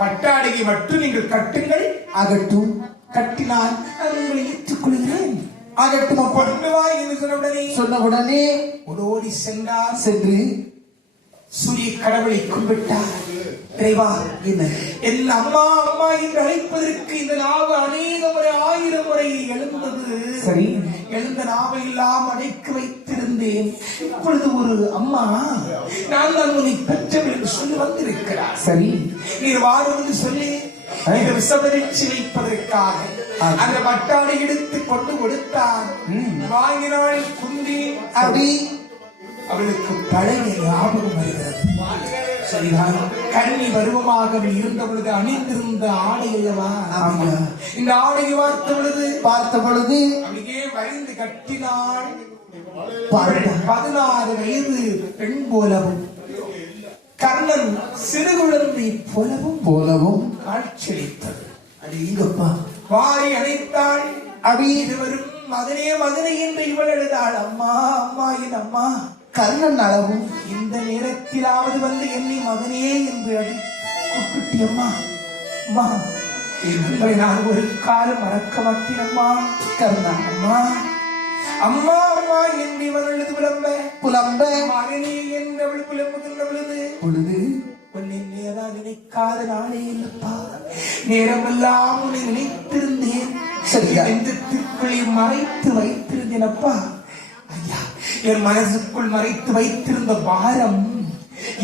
பட்டாடையை மட்டும் நீங்கள் கட்டுங்கள். ஆகட்டும். கட்டினால் நான் உங்களை ஏற்றுக்கொள்கிறேன். ஆகட்டும். கொண்டு வா என்று சொன்னவுடனே ஓடோடி சென்றார். சென்று சூரிய கடவுளை கும்பிட்டார். இறைவா, என் அம்மா அம்மா என்று அழைப்பதற்கு இந்த நாவு அநேக முறை 1000 முறை எழுந்தது. சரி, எழுந்த நாவை எல்லாம் அடைக்க வைத்திருந்தேன். இப்பொழுது ஒரு அம்மா நான் தான் உன்னை பெற்றவள் என்று சொல்லி வந்திருக்கிறார். சரி, நீர் வாருவது சொல்லி விசபரிச்சு வைப்பதற்காக அந்த பட்டாடை எடுத்து கொண்டு கொடுத்தார். வாங்கினாள் குந்தி. அப்படி அவளுக்கு பழைய ஞாபகம் வருகிறது. சரிதான், கண்ணி பருவமாக இருந்த பொழுது அணிந்திருந்த ஆடை அல்லவா? இந்த ஆடையை பார்த்த பொழுது அப்படியே வரைந்து கட்டினாள். 16 வயது பெண் போலவும் கர்ணன் சிறு குழந்தை போலவும் காட்சியளித்தது. அது இங்கப்பா வாரி அணைத்தாள். அடி இருவரும் மகனே மகனே என்று இவள் எழுதாள். அம்மா அம்மா என் அம்மா. கர்ணன் அளவும் இந்த நேரத்திலாவது வந்து என்னை மகனே என்று கூப்பிட்டு அம்மா அம்மா எங்களை நான் ஒரு காலம் மறக்க மாட்டேன் அம்மா. கர்ணா அம்மா அம்மா அம்மா என்று இவன் எழுது புலம்ப மகனே என்றவள் புலம்புகின்ற பொழுது உன்னை நேரம் நினைக்காத நாளே இல்லப்பா. நேரமெல்லாம் உன்னை நினைத்திருந்தேன். நெஞ்சத்திற்குள்ளே மறைத்து வைத்திருந்தேன் அப்பா. ஐயா, என் மனசுக்குள் மறைத்து வைத்திருந்த பாரம்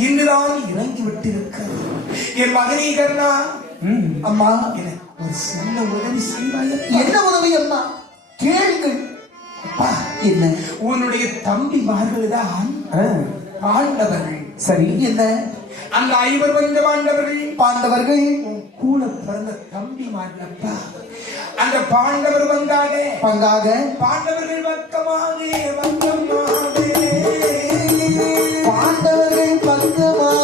இன்றுதான் இறங்கி விட்டிருக்கிறது. என் மகனே கர்ணா, அம்மா எனக்கு ஒரு சின்ன உதவி செய்வாய். என்ன உதவி அம்மா? கேளுங்கள். அப்பா, என்ன? உன்னுடைய தம்பிமார்கள் தான் பாண்டவர்கள். சரி, என்ன? அந்த 5 வந்த பாண்டவர்கள் கூட பிறந்த தம்பிமார்கள். அப்பா, அந்த பாண்டவர் பங்காக பாண்டவர்கள் பக்கமாக பாண்டவர்கள் பக்கமாக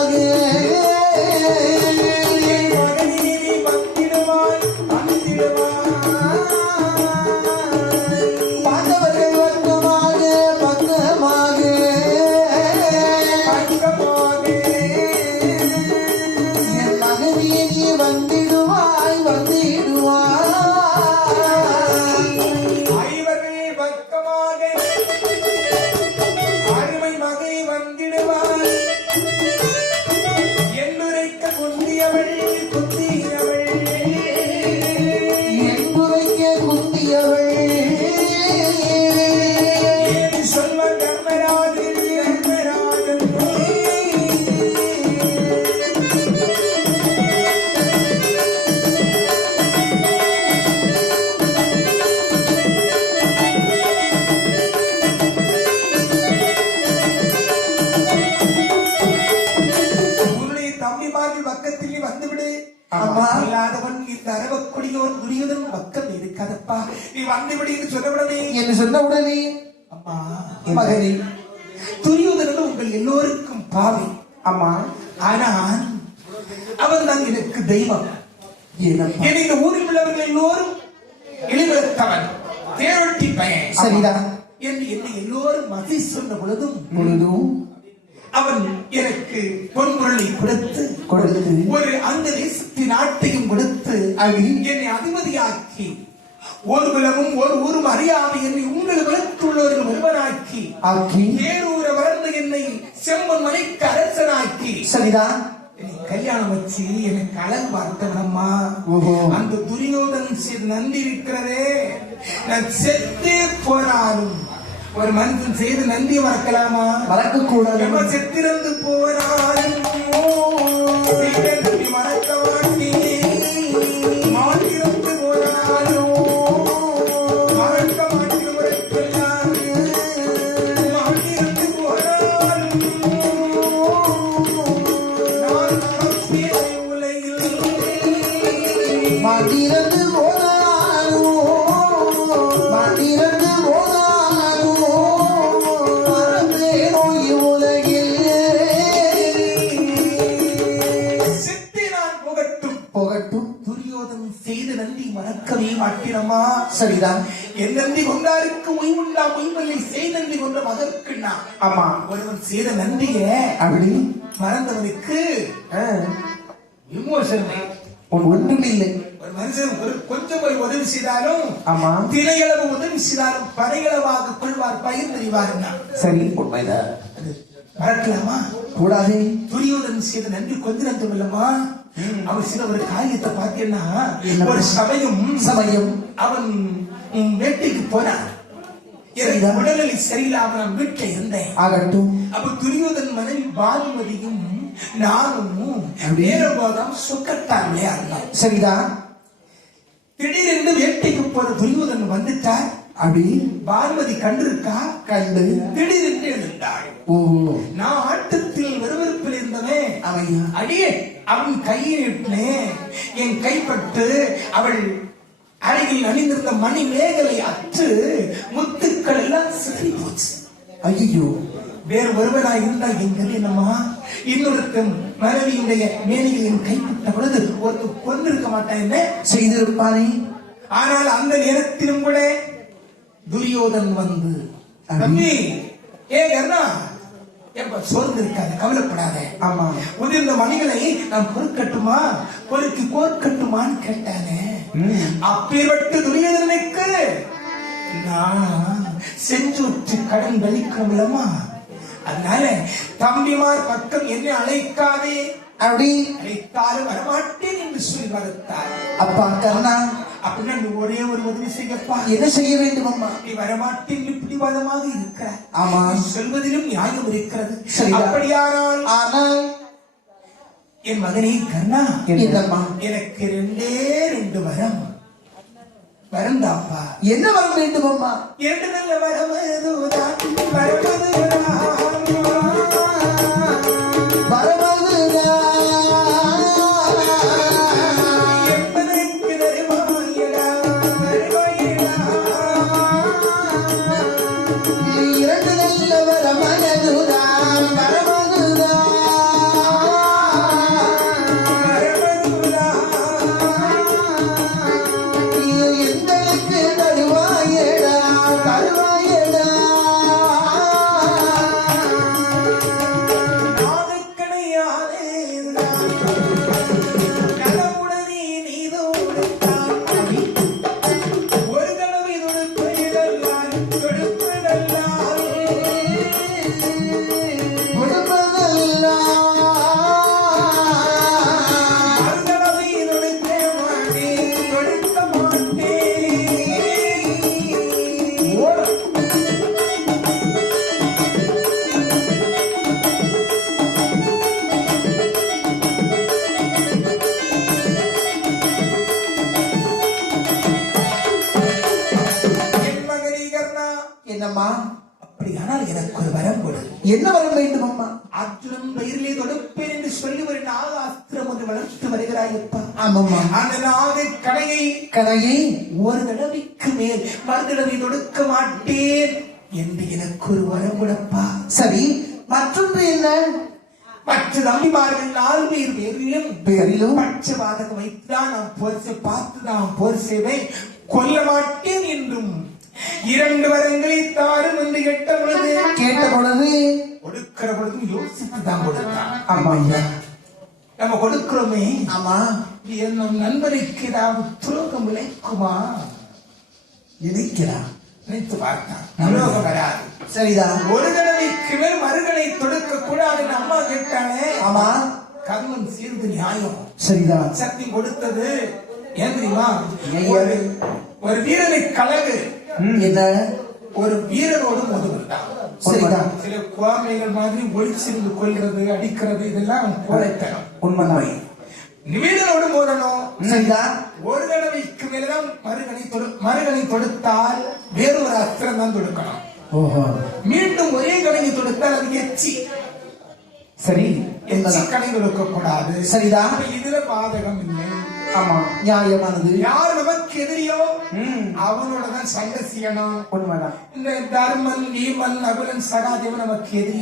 சொன்னவுடனே அம்மா மகனே, துரியோதனன் உங்கள் எல்லோருக்கும் பாவி. அம்மா, ஆனால் அவன் தான் எனக்கு தெய்வம். இந்த ஊரில் உள்ளவர்கள் எல்லோரும் இழிவெடுத்தவன், தேரொட்டி பையன். சரிதான் என்று என்னை எல்லோரும் மதி சொன்ன பொழுதும் அவன் எனக்கு பொன்பொருளை கொடுத்து ஒரு அந்த தேசத்தின் நாட்டையும் கொடுத்து என்னை அதிபதியாக்கி ஒரு குலமும் ஒரு ஊரும் அறியாத என்னை உங்கள் குலத்துள்ளவர்கள் ஒருவனாக்கி ஏழூர வளர்ந்து என்னை செம்மன் மனைக்கு அரசனாக்கி சரிதான் கல்யாணம் வச்சு எனக்கு அழகு பார்த்தவனம்மா. அந்த துரியோதன் செய்து நன்றி இருக்கிறதே, நான் செத்தே போனாலும் ஒரு மனிதன் செய்து நன்றி மறக்கலாமா? மறக்க கூடாது. செத்திருந்து போனாலும் மறக்க மாட்டேன். மாட்டிருந்து போனாலும் சரிதான். என் நன்றி கொண்டாருக்கு உய்வுண்டா உய்வல்லை செய் நன்றி கொண்ட மகற்குண்ணா. ஆமா, ஒருவன் செய்த நன்றிய அப்படி மறந்தவனுக்கு இமோஷன் ஒன்றுமில்லை. ஒரு மனுஷன் கொஞ்சம் ஒரு உதவி செய்தாலும் ஆமா, திரையளவு உதவி செய்தாலும் படையளவாக கொள்வார், பயிர் தெரிவாருன்னா சரி, உண்மைதான். அது மறக்கலாமா? கூடாதே. துரியோதன் செய்த நன்றி கொஞ்சம் இல்லமா? அவன் சில ஒரு காரியத்தை பார்த்தீங்கன்னா, என்ன? ஒரு சமயம் அவன் வேட்டைக்கு போனான். எனக்கு உடல்நிலை சரியில்லாம நான் வீட்டுல இருந்தேன். ஆகட்டும். அப்ப துரியோதன் மனைவி பானுமதியும் நானும் நேரபோதம் சொக்கட்டான் விளையாடலாம். சரிதான். திடீரென்று வேட்டைக்கு போற துரியோதன் வந்துட்டார். அப்படி பானுமதி கண்டிருக்கா? கண்டு திடீரென்று எழுந்தாள். ஓ, நான் ஆட்டத்தில் விறுவிறுப்பில் இருந்தவன். அவையா அடியே அவன் கையை நீட்டினேன். என் கைப்பட்டு அவள் அருகில் அணிந்திருந்த மணி மேகலை அற்று முத்துக்கள் எல்லாம் சிதறி போச்சு. ஐயோ, வேறு ஒருவனாய் இருந்தால் என் கதை என்னம்மா? இன்னொருத்தன் மனைவியுடைய மேனையில் என் கைப்பட்ட பொழுது ஒரு கொண்டு இருக்க மாட்டான் என்ன செய்திருப்பானே. ஆனால் அந்த நேரத்திலும் கூட துரியோதன் வந்து, தம்பி ஏ கர்ணா, எப்ப சோர்ந்து இருக்காது, கவலைப்படாத. ஆமா, உதிர்ந்த மணிகளை நான் பொறுக்கட்டுமா, பொறுக்கி கோர்க்கட்டுமான்னு கேட்டானே. அப்பேற்பட்டு துரியோதனுக்கு நான் செஞ்சொற்று கடன் வலிக்கணும் இல்லமா? அதனால தம்பிமார் பக்கம் என்னை அழைக்காதே, அப்படி அழைத்தாலும் வரமாட்டேன் என்று சொல்லி மறுத்தார். அப்பா கர்ணா, அப்படின்னா நீ ஒரே ஒரு உதவி செய்யப்பா. என்ன செய்ய வேண்டும் அம்மா? நீ வரமாட்டேன் பிடிவாதமாக இருக்கிற. ஆமா, சொல்வதிலும் நியாயம் இருக்கிறது. சரிதான். அப்படியானால் ஆனால் என் மகனே கர்ணா, என்னம்மா? எனக்கு ரெண்டு வரம் தாப்பா. என்ன வர வேண்டும் அம்மா? 2 நல்ல வரம் வருவதுதான். என்பதற்கு வருவாயடா, வருவாயடா. 2 நல்ல வரமனதுதான், வரமதுதான். எங்களுக்கு தருவாயடா, தருவாயடா. என்னம்மா? அப்படியானால் எனக்கு ஒரு வரம் கொடு. என்ன வரம் வேண்டும் அம்மா? அர்ஜுனன் பயிரிலே தொடுப்பேன் என்று சொல்லி ஒரு நாகாஸ்திரம் ஒன்று வளர்த்து வருகிறாயப்பா. ஆமாம்மா. அந்த நாகை கடையை ஒரு தடவைக்கு மேல் மறுதடவை தொடுக்க மாட்டேன் என்று எனக்கு ஒரு வரம் கொடுப்பா. சரி, மற்றொன்று என்ன? மற்ற தம்பிமார்கள் 4 பேரிலும் பட்சபாதகம் வைத்துதான் நான் பார்த்துதான் போர் செய்வேன், கொல்ல மாட்டேன் என்றும் 2 வரங்களை தாரும் என்று கேட்ட பொழுது கொடுக்கிற பொழுதும் யோசித்து தான் கொடுத்தான். ஆமா ஐயா, நம்ம கொடுக்கிறோமே. ஆமா, நம் நண்பருக்கு ஏதாவது துரோகம் விளைக்குமா? நினைக்கிறான், நினைத்து பார்த்தான், துரோகம் வராது. சரிதான். ஒரு தடவைக்கு மேல் மறுகளை தொடுக்க கூடாதுன்னு அம்மா கேட்டானே. ஆமா, கர்மன் சீர்து நியாயம். சரிதான். சக்தி கொடுத்தது ஏன் தெரியுமா? ஒரு வீரனை கலகு என்ன? ஒரு வீரனோடு மோதுவதுதான். சரிதான். சில குழந்தைகள் மாதிரி ஒளிச்சிருந்து கொள்றது, அடிக்கிறது, இதெல்லாம் கோழைத்தனம். உண்மைதான். வீரனோடு மோதணும். சரிதான். ஒரு தடவைக்கு மேல்தான் மறுகணை தொடுத்தால் வேறு ஒரு அஸ்திரம் தான் தொடுக்கணும். ஓஹோ, மீண்டும் ஒரே கணை தொடுத்தால் அது எச்சி. சரி, எச்சி கணை தொடுக்க கூடாது. சரிதான். இதுல பாதகம் இல்லை. ஆமா, நியாயமானது. யார் நமக்கு எதிரியோ அவனோட தான் சண்டை செய்யணும். உண்மைதான். இந்த தர்மன், வீமன், நகுலன், சகாதேவன் நமக்கு எதிரி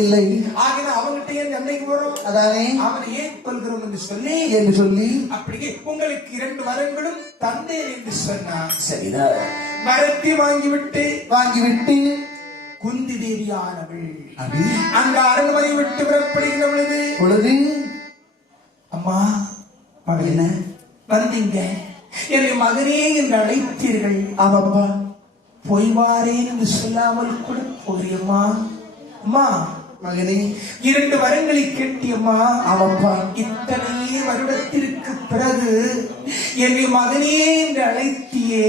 இல்லை. ஆகினா அவன்கிட்ட ஏன் சண்டைக்கு போறோம்? அதானே அவனை ஏன் கொள்கிறோம் என்று சொல்லி அப்படியே உங்களுக்கு 2 வரங்களும் தந்தேன் என்று சொன்னான். சரிதான். வரத்தை வாங்கிவிட்டு குந்தி தேவியானவள் அந்த அரண்மனை விட்டு புறப்படுகிற பொழுது, பொழுது அம்மா என்ன வந்தீங்க என்னை மகனே என்று அழைத்தீர்கள். ஆமாப்பா. போய் வாரேன் என்று சொல்லாமல் கூட போறியம்மா. அம்மா மகனே 2 வரங்களை கேட்டியம்மா. ஆமாப்பா. இத்தனை வருடத்திற்கு பிறகு என்னை மகனே என்று அழைத்தியே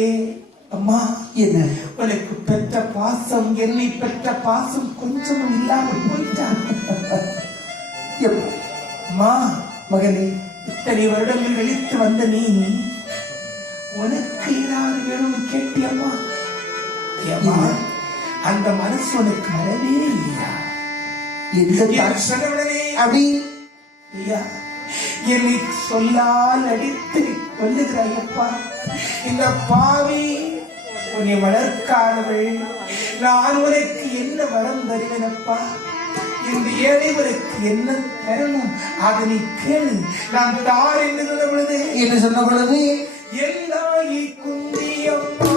அம்மா. என்ன உனக்கு பெற்ற பாசம், என்னை பெற்ற பாசம் கொஞ்சமும் இல்லாமல் போயிட்டான். அம்மா மகனே இத்தனை வருடங்கள் கழித்து வந்த நீ உனக்கு ஏதாவது வேணும்னு கேட்டியம்மா. ஏம்மா, அந்த மனசு உனக்கு வரவே இல்லையா? சொன்னவுடனே அப்படி ஐயா என்னை சொல்லால் அடித்து கொல்லுகிறாயப்பா. இந்த பாவி உன்னை வளர்க்காதவள் நான் உனக்கு என்ன வரம் தருவேனப்பா? இந்த ஏழைவருக்கு என்ன தரணும் அதை நீ கேளு. நான் தார் என்று சொன்ன பொழுது என்ன சொன்ன பொழுது எல்லாயி குந்தியம்மா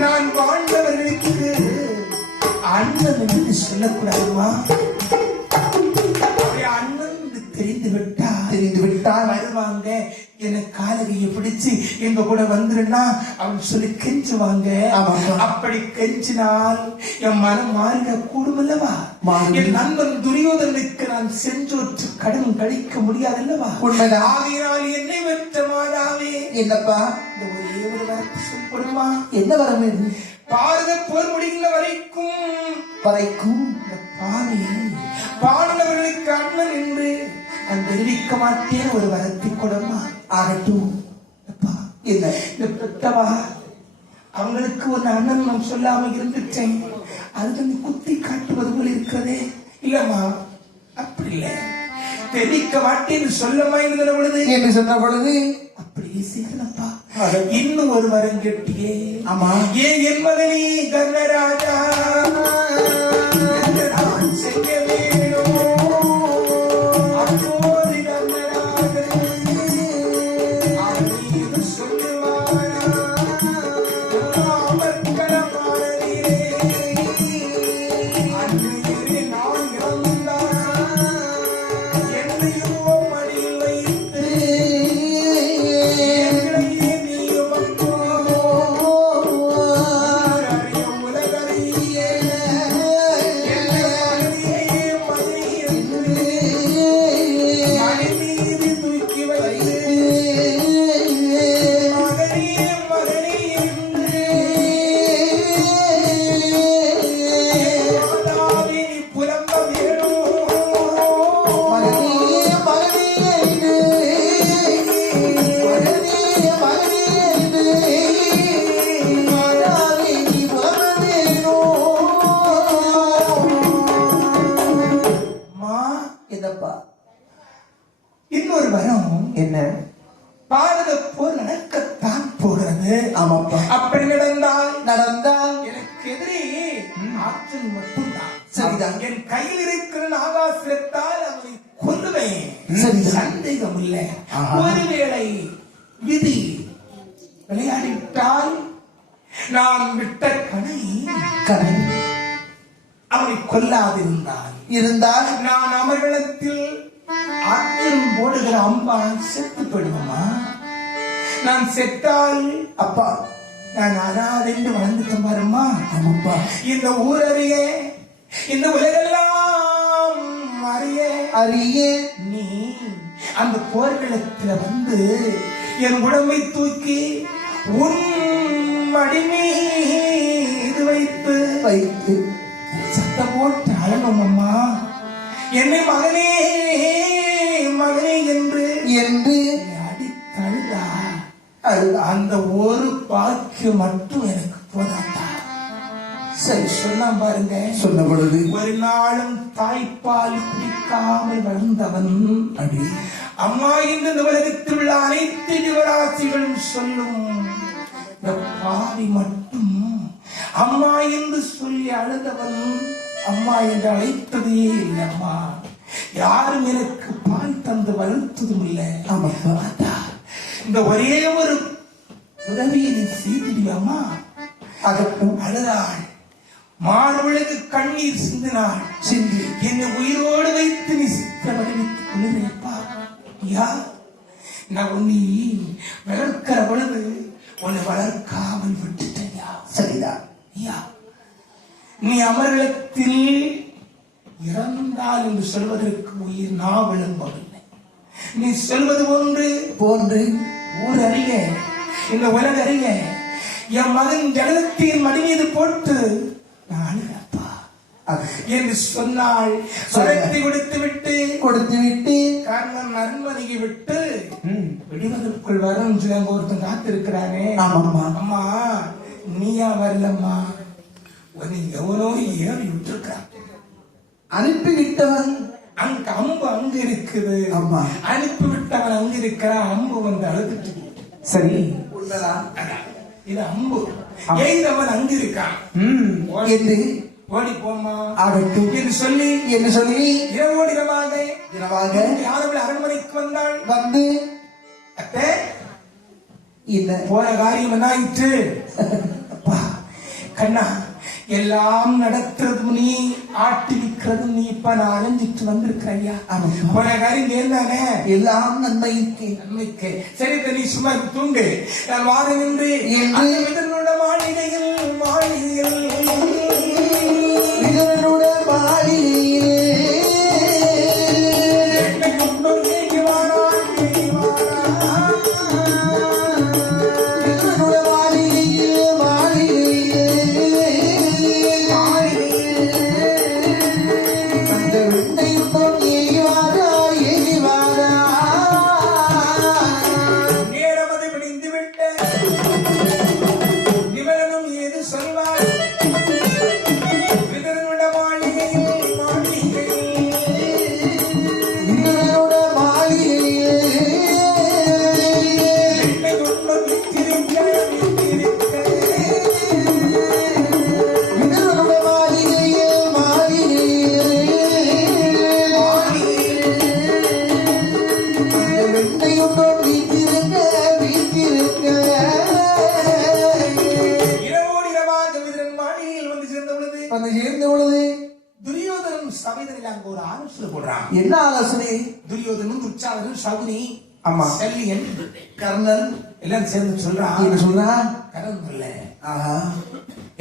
நான் வாழ்ந்தவர்களுக்கு அண்ணன் என்று சொல்லக்கூடாதுமா. அண்ணன் தெரிந்து விட்டால் வருவாங்க, என்ன காலகையை பிடிச்சு எங்க கூட வந்துருன்னா அவன் சொல்லி கெஞ்சுவாங்க. அப்படி கெஞ்சினால் என் மனம் மாறிட கூடும் அல்லவா? என் நண்பன் துரியோதனுக்கு நான் சென்றோற்று கடன் கழிக்க முடியாதல்லவா? ஆகையினால் என்னை வெற்ற மாதாவே என்னப்பா இந்த ஒரே ஒரு வரத்து சொல்லப்படுமா? என்ன வரம்? பாரத போர் முடிகின்ற வரைக்கும் இந்த பாவி பாண்டவர்களுக்கு அண்ணன் என்று நான் தெரிவிக்க மாட்டேன் ஒரு வரத்தை கொடுமா. ஆகட்டும். என்ன இந்த பெத்தவா அவங்களுக்கு ஒரு அண்ணன் நான் சொல்லாம இருந்துட்டேன். அது நீ குத்தி காட்டுவது போல இருக்கிறதே. இல்லம்மா அப்படி இல்லை, தெரிவிக்க மாட்டேன்னு சொல்லமா இருக்கிற பொழுது என்று சொன்ன பொழுது அப்படியே செய்யலப்பா. இன்னும் ஒரு வரம் கேட்டியே. ஆமா. ஏன் என் மகனே கர்ணராஜா செய்ய வேணும். அப்போது கர்ணராஜன் அவன் சொல்லுவாரா அமர்க்கலமான நீரே அன்னையரே நான் இறந்தார் என்னையோ மடியில் வைத்து இன்னொரு வரம். என்ன? பாரத போர் நடக்கத்தான் போகிறது. ஆமாப்பா. அப்படி நடந்தால் எனக்கு எதிரே ஆற்றல் மட்டும்தான். சரிதான். என் கையில் இருக்கிற ஆகாசத்தால் அவனை கொல்லுவேன். சந்தேகம் இல்லை. ஒருவேளை விதி விளையாடிவிட்டால் நான் விட்ட கணை அவனை கொல்லாதிருந்தால் நான் அமர்களத்தில் ஆற்றில் போடுகிற அம்பான் செத்து போடுவோமா? நான் செத்தால் அப்பா நான் அனாதென்று வளர்ந்துட்டேன் பாருமா. ஆமாப்பா. இந்த ஊர் அறிய, இந்த உலகெல்லாம் அறிய அறிய நீ அந்த போர்க்களத்துல வந்து என் உடம்பை தூக்கி உன் மடிமீது வைத்து வைத்து சத்தம் போட்டு அழணும் அம்மா. என்னை மகனே மகனே என்று என்று அடித்தழுதா. அழுதா. அந்த ஒரு பாக்கியம் மட்டும் எனக்கு போதாதா? சரி சொல்லாம் பாருங்க. சொன்ன பொழுது ஒரு நாளும் தாய்ப்பால் குடிக்காமல் வளர்ந்தவன் அடி அம்மா இந்த உலகத்தில் உள்ள அனைத்து ஜீவராசிகளும் சொல்லும் இந்த பாவி மட்டும் அம்மா என்று சொல்லி அழுதவன் அம்மா என்று அழைத்ததே இல்லை. அம்மா யாரும் எனக்கு பால் தந்து வளர்த்ததும் இல்லை. ஆமாப்பா. இந்த ஒரே ஒரு உதவியை நீ செய்திடியாமா? அதற்கும் அழுதாள், மார்புழுது கண்ணீர் சிந்தினாள். சிந்தி என்னை உயிரோடு வைத்து நீ சித்திரவதைத்துக் கொள்ளுகிறேப்பா. ஐயா, நான் உன்னை வளர்க்கிற பொழுது உன்னை வளர்க்காமல் விட்டுட்டேயா. சரிதான். ஐயா, நீ அமரத்தில் இறந்தால் என்று சொல்வதற்கு உயிர் நான் விளம்பவில்லை. நீ சொல்வது ஒன்று போன்று ஊர் அறிய இந்த உலக அறிய என் மகன் ஜலத்தின் மடி மீது போட்டு நான் அழுகிறப்பா என்று சொன்னால் சொரத்தை கொடுத்து விட்டு காரணம் அரண்மனையை விட்டு விடுவதற்குள் வரும் அங்க ஒருத்தன் காத்திருக்கிறானே. ஆமாம்மா. அம்மா நீயா வரலம்மா, உன்னை எவனோ ஏறி விட்டுருக்கான். அனுப்பிவிட்டவன் அங்க அம்பு அங்க இருக்குது. அம்மா. அனுப்பி விட்டவன் அங்க இருக்கிறான். அம்பு வந்து அழுதுட்டு சரி உள்ளதான். இது அம்பு எய்தவன் அங்க இருக்கான் என்று ஓடி போமா ஆகட்டும் என்று சொல்லி இரவோடு இரவாக யாரும் அரண்மனைக்கு வந்தாள். வந்து அத்தே இந்த போற காரியம் என்ன ஆயிற்று? அப்பா கண்ணா, எல்லாம் நடத்துறதும் நீ, ஆட்டிவிக்கிறதும் நீ. இப்ப நான் அலைஞ்சிட்டு வந்திருக்கிற ஐயா. போன காரியம் ஏந்தானே எல்லாம் நன்மைக்கு. சரி தனி சும்மா தூங்கு, நான் வாரம் என்று இதனோட மாளிகையில் துரியோதனன் சபையில் அங்க ஒரு ஆலோசனை போடுறான். என்ன ஆலோசனை? துரியோதனும் துச்சாதனும் சகுனி ஆமா சல்லியன் கர்ணன் எல்லாம் சேர்ந்து சொல்றான். என்ன சொல்றான்? கர்ணன் இல்ல, ஆஹா,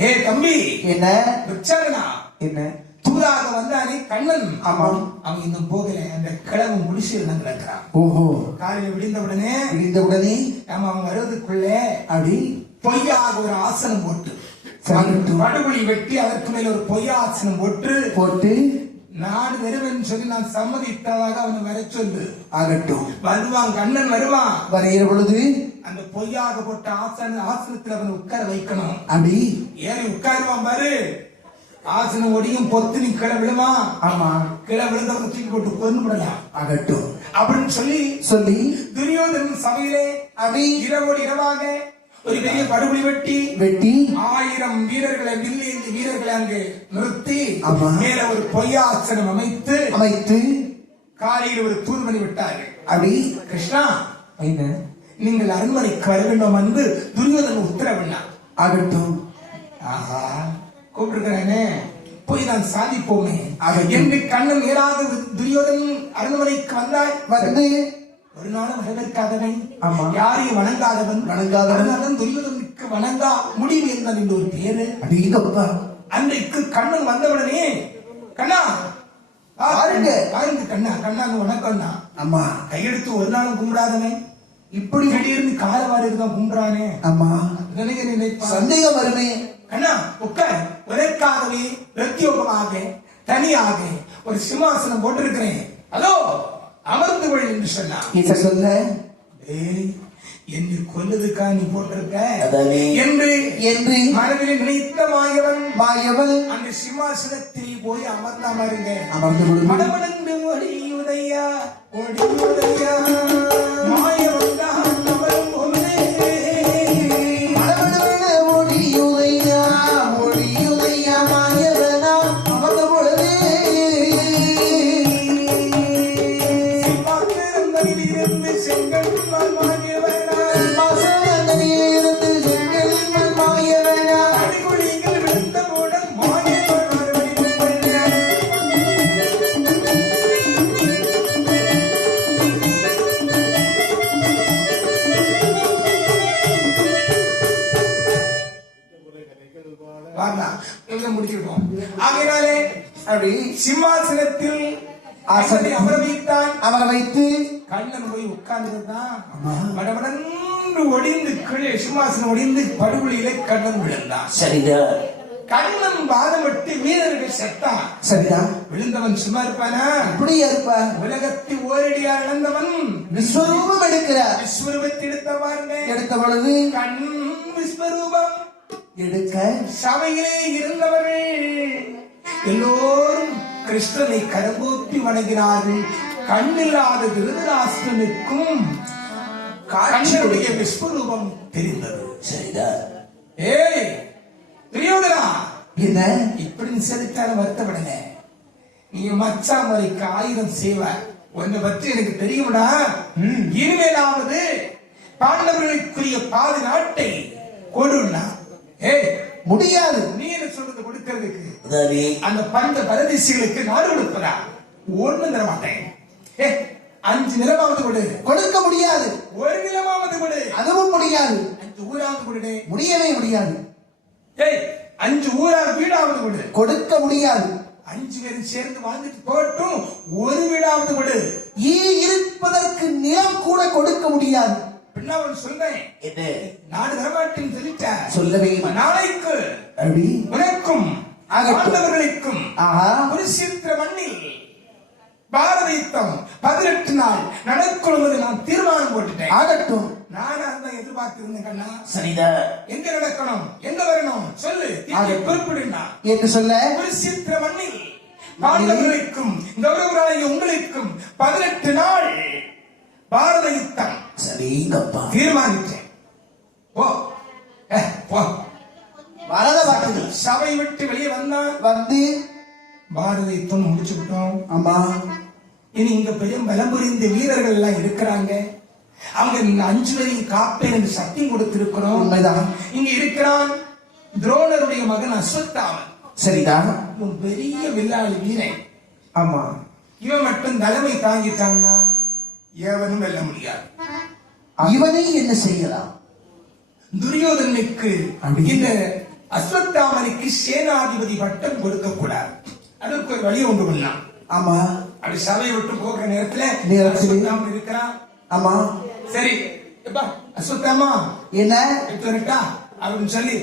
ஏ தம்பி என்ன துச்சாதனா, என்ன தூராக வந்தானே கண்ணன். ஆமாம். அவன் இன்னும் போகல. அந்த கிழமை முடிச்சு நடக்கிறான். ஓஹோ. காலையில் விடிந்தவுடனே நம்ம அவன் வருவதற்குள்ள அப்படி பொய்யாக ஒரு ஆசனம் போட்டு படுகொலி வெட்டி அதற்கு மேல ஒரு பொய்யாசனம் போட்டு நாடு வருவேன் சொல்லி நான் சம்மதித்ததாக அவனை வர சொல்லு. ஆகட்டும். வருவான், கண்ணன் வருவான். வருகிற பொழுது அந்த பொய்யாக போட்ட ஆசனத்தில் அவனை உட்கார வைக்கணும். அப்படி ஏறி உட்காருவான் பாரு. ஆசனம் ஒடியும் பொத்து நீ கிளை விழுமா. ஆமா, கிளை விழுந்தவனை தூக்கி போட்டு கொண்டு விடலாம். ஆகட்டும் அப்படின்னு சொல்லி துரியோதனன் சபையிலே அப்படி இரவோடு இரவாக ஒரு பெரிய படுகொலி வெட்டி 1000 வீரர்களை மில்லியன் வீரர்களை அங்கு நிறுத்தி மேல ஒரு பொய்யாசனம் அமைத்து காலையில் ஒரு தூதுமணி விட்டார்கள். அப்படி கிருஷ்ணா, நீங்கள் அரண்மனைக்கு வர வேண்டும் என்று துரியோதனன் உத்தரவிடலாம். ஆகட்டும். ஆஹா, கூப்பிட்டுருக்கிறேனே, போய் நான் சாதிப்போமே என்று கண்ணன் நேராக துரியோதனன் அரண்மனைக்கு வந்து ஒரு நாளும் வரவேற்காதவன், யாரையும் வணங்காதவன் துரியோதனுக்கு வணங்கா முடிவு என்பது ஒரு பேரு. அன்றைக்கு கண்ணன் வந்தவுடனே, கண்ணா பாருங்க கண்ணா, கண்ணா வணக்கம் தான். அம்மா கையெடுத்து ஒரு நாளும் கும்பிடாதவன் இப்படி திடீர்னு காலவாரி தான் கும்பிடுறானே. அம்மா நினைப்பா சந்தேகம் வருமே. அண்ணா உட்கார், உனக்காகவே பிரத்யோகமாக தனியாக ஒரு சிம்மாசனம் போட்டிருக்கிறேன், அதோ அமர்ந்து கொள் என்று சொன்னா. இத சொல்ல என்னை கொல்லதுக்கா நீ போட்டிருக்க அதானே என்று என்று மனதில் நினைத்த மாயவன் அந்த சிம்மாசனத்தில் போய் அமர்ந்த மாறுங்க. அமர்ந்து கொள். மடமடந்து ஒடியுதையா ஒடியுதையா மாயவன் தான் அமரும் பொழுதே. மடமடவென ஒடியுதையா ஒடியுதையா மாயவனா அமர்ந்த பொழுதே. சிம்மாசனத்திலிருந்து செங்கல் மாயவனா சிம்மாசனத்திலிருந்து செங்கல் மாயவனா அடிகுழிகள் விழுந்தவுடன் மாயவன் அருளினான். வாங்கலாம், இங்க முடிச்சிருக்கோம். ஆகையினாலே அப்படி சிம்மாசனத்தில் ஆசனை அமர வைத்தான். அவரை வைத்து கண்ணன் போய் உட்கார்ந்துதான் மடமடன்று ஒடிந்து கீழே சிம்மாசனம் ஒடிந்து படுகொலியிலே கண்ணன் விழுந்தான். சரிதான் கண்ணன் பாதப்பட்டு வீரர்கள் செத்தான். சரிதான். விழுந்தவன் சும்மா இருப்பானா? இப்படியா இருப்பா? உலகத்தை ஓரடியா இழந்தவன் விஸ்வரூபம் எடுக்கிறார். விஸ்வரூபத்தை எடுத்தவாறு எடுத்த பொழுது கண் விஸ்வரூபம் எடுக்க சபையிலே இருந்தவர்கள் எல்லோரும் கிருஷ்ணனை கரங்கூப்பி வணங்கினார்கள். கண்ணில்லாத திருதராஷ்டிரனுக்கும் கண்ணனுடைய விஸ்வரூபம் தெரிந்தது. சரிதான். ஏய் துரியோதனா, என்ன இப்படி செலுத்தால வருத்தப்படல. நீ மச்சா முறைக்கு 1000 செய்வ. உன்னை பற்றி எனக்கு தெரியும்டா. இனிமேலாவது பாண்டவர்களுக்குரிய பாதி நாட்டை கொடுன்னா. ஏய் முடியாது. நீ என்ன சொல்றது கொடுக்கிறதுக்கு? அதானே அந்த பஞ்ச பரதேசிகளுக்கு நாடு கொடுப்பதா? ஒண்ணும் தர மாட்டேன். 5 நிலமாவது கொடு. கொடுக்க முடியாது. 1 நிலமாவது கொடு. அதுவும் முடியாது. 5 ஊராவது கொடு. முடியவே முடியாது. 5 ஊரா வீடாவது கொடு. கொடுக்க முடியாது. 5 பேரும் சேர்ந்து வாழ்ந்துட்டு போட்டும் 1 வீடாவது கொடு. இருப்பதற்கு நிலம் கூட கொடுக்க முடியாது. பின்ன அவன் சொல்றேன், என்ன நாடு தரமாட்டேன்னு சொல்லிட்ட. சொல்லவே நாளைக்கு அப்படி உனக்கும் ஆண்டவர்களுக்கும் ஆஹா குருஷேத்திர மண்ணில் பாரத யுத்தம் 18 நாள் நடக்கணும்னு நான் தீர்மானம் போட்டுட்டேன். ஆகட்டும். நானா தான் எதிர்பார்த்திருந்தேன் கண்ணா. சரிதான். எங்க நடக்கணும், எங்க வரணும் சொல்லு, குறிப்பிடுனா என்று சொல்ல குருஷேத்திர மண்ணில் பாண்டவர்களுக்கும் கௌரவராய உங்களுக்கும் 18 நாள் பாரத யுத்தம் சரிங்கப்பா தீர்மானித்தேன். போ போ. வரத வாக்குகள் சபை விட்டு வெளியே வந்தான். வந்து பாரத யுத்தம் முடிச்சு விட்டோம். ஆமா இனி இங்க பெரும் பலம் புரிந்த வீரர்கள் எல்லாம் இருக்கிறாங்க. அவங்க 5 பேரையும் காப்பேன் என்று சத்தியம் கொடுத்திருக்கிறோம். உண்மைதான். இங்க இருக்கிறான் துரோணருடைய மகன் அஸ்வத்தாமன். சரிதான். இவன் பெரிய வில்லாளி வீரன். ஆமா இவன் மட்டும் தலைமை தாங்கிட்டான்னா எவனும் வெல்ல முடியாது. இவனை என்ன செய்யலாம்? துரியோதனுக்கு இந்த அஸ்வத்தாமனுக்கு சேனாதிபதி பட்டம் கொடுக்க கூடாது. அதற்கு ஒரு வழி ஒன்று பண்ணலாம். ஆமா அப்படி சபையை விட்டு போகிற நேரத்துல அஸ்வத்தாமன் இருக்கிறான். ஆமா சரி எப்பா அஸ்வத்தாமா என்ன எடுத்துட்டா அப்படின்னு சொல்லி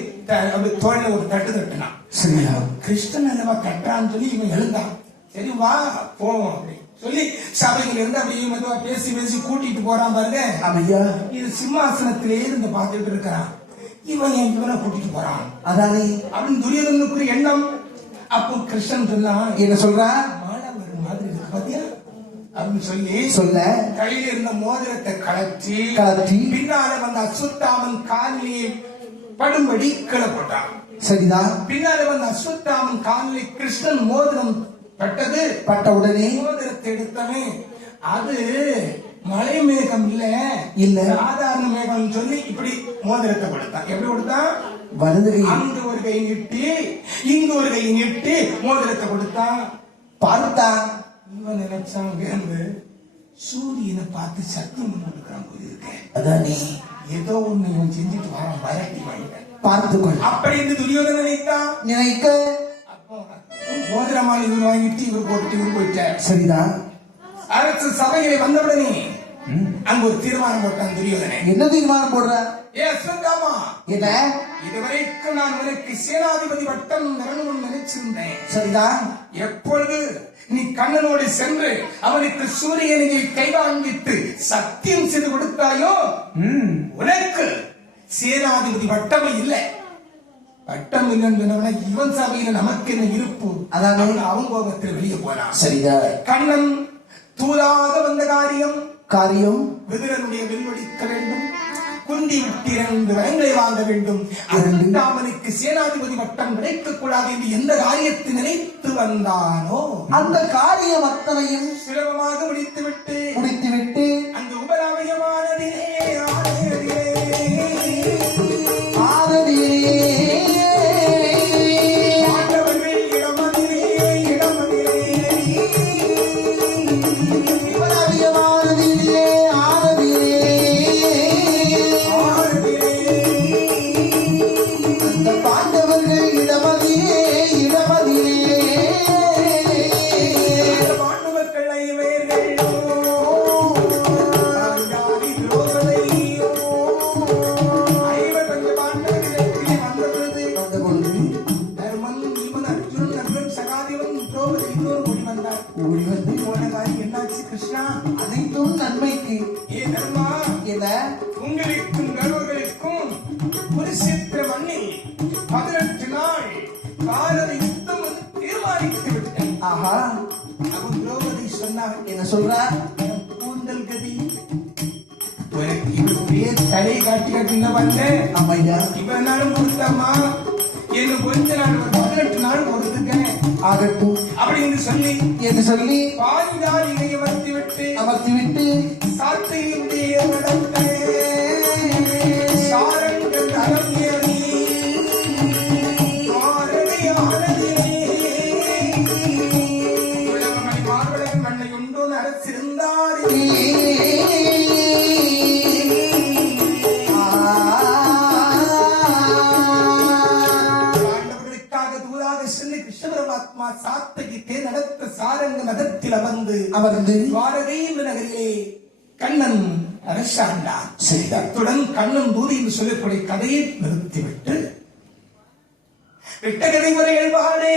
அப்படி தோழனை ஒரு தட்டு தட்டினான். சரியா கிருஷ்ணன் அல்லவா கட்டுறான்னு சொல்லி இவன் எழுந்தான். சரி வா போவோம் அப்படி சொல்லி சபையில இருந்து அப்படியே மெதுவா பேசி பேசி கூட்டிட்டு போறான் பாருங்க. ஆமையா இது சிம்மாசனத்திலே இருந்து பார்த்துட்டு இருக்கிறான். இவன் என் இவனை கூட்டிட்டு போறான். அதானே அப்படின்னு துரியோதனுக்கு ஒரு எண்ணம். அப்போ கிருஷ்ணன் சொன்னா என்ன சொல்றா? மாணவர் மாதிரி இருக்கு பாத்தியா அப்படின்னு சொல்லி சொல்ல கையில இருந்த மோதிரத்தை கலற்றி பின்னால வந்த அஸ்வத்தாமன் காலிலே படும்படி கீழே போட்டான். சரிதான். பின்னால வந்த அஸ்வத்தாமன் காலிலே கிருஷ்ணன் மோதிரம் பட்டது. பட்ட உடனே மோதிரத்தை எடுத்தவன் அது மழை மேகம் இல்ல சாதாரண மேகம் சொல்லி இப்படி மோதிரத்தை கொடுத்தான். எப்படி கொடுத்தான்? வலது கை அங்க ஒரு கை நீட்டி இங்க ஒரு கை நீட்டி மோதிரத்தை கொடுத்தான். பார்த்தான். இவன் நினைச்சாங்க சூரியனை பார்த்து சத்தியம் கொடுக்கிறான் போயிருக்கேன். அதானே ஏதோ ஒண்ணு இவன் செஞ்சுட்டு வரான், பயட்டி வாங்கிட்டேன் பார்த்துக்கொள் அப்படி இந்த துரியோதனை நினைத்தான். நினைக்க அப்போ மோதிரமான இவர் வாங்கிட்டு இவர் போட்டு இவர் போயிட்டார். சரிதான். அரசு சபையிலே வந்தவுடனே அங்க ஒரு தீர்மானம் போட்டான் துரியோதனே. என்ன தீர்மானம் போடுற? ஏ அஸ்வத்தாமா, என்ன? இதுவரைக்கும் நான் உனக்கு சேனாதிபதி வட்டம் தரணும்னு நினைச்சிருந்தேன். சரிதான். எப்பொழுது நீ கண்ணனோடு சென்று அவனுக்கு சூரியனை கைவாங்கிட்டு சத்தியம் செய்து கொடுத்தாயோ உனக்கு சேனாதிபதி வட்டமே இல்லை. வட்டம் இல்லைன்னு இவன் சபையில நமக்கு என்ன இருப்பு? அதாவது அவன் கோபத்தில் வெளியே போனான். சரிதான். கண்ணன் தூதாக வந்த காரியம் விதுரனுடைய வில்வடிக்க வேண்டும், குந்தி விட்டு 2 வரங்களை வாங்க வேண்டும். அவனுக்கு சேனாதிபதி வட்டம் கிடைக்கக் கூடாது என்று எந்த காரியத்தை நினைத்து வந்தானோ அந்த காரியம் அத்தனையும் சுலபமாக முடித்துவிட்டு அந்த உபராமயமானதிலே அனைத்தும் நன்மைக்கு. உங்களுக்கும் கர்வர்களுக்கும் குருஷேத்திர மண்ணில் 18 நாள் கால யுத்தம் தீர்மானித்து விட்டேன். ஆஹா, அவன் திரௌபதி சொன்னார். என்ன சொல்றார்? கூந்தல் கதி உனக்கு இப்படியே தலை காட்டி வந்தேன். அம்மையா, இவனாலும் கொடுத்தம்மா என்ன கொஞ்ச நாள் 18 நாள் கொடுத்துட்டேன் ஆகட்டும் அப்படின்னு சொல்லி பாதிதால் இதை அமர்த்திவிட்டு சாத்தையுடைய நடத்த சாரங்கள் அலங்கேறி மார்பழகம் மண்ணை உண்டோன்னு அரசிருந்தார். கிருஷ்ண பரமாத்மா சாத்தகிக்கே நடத்த சாரங்க நகரத்தில் அமர்ந்து துவாரகை என்ற நகரிலே கண்ணன் அரசாண்டார். சரிதான். கண்ணன் தூதி என்று சொல்லக்கூடிய கதையை நிறுத்திவிட்டு விட்ட கதை குறைகள் பாடே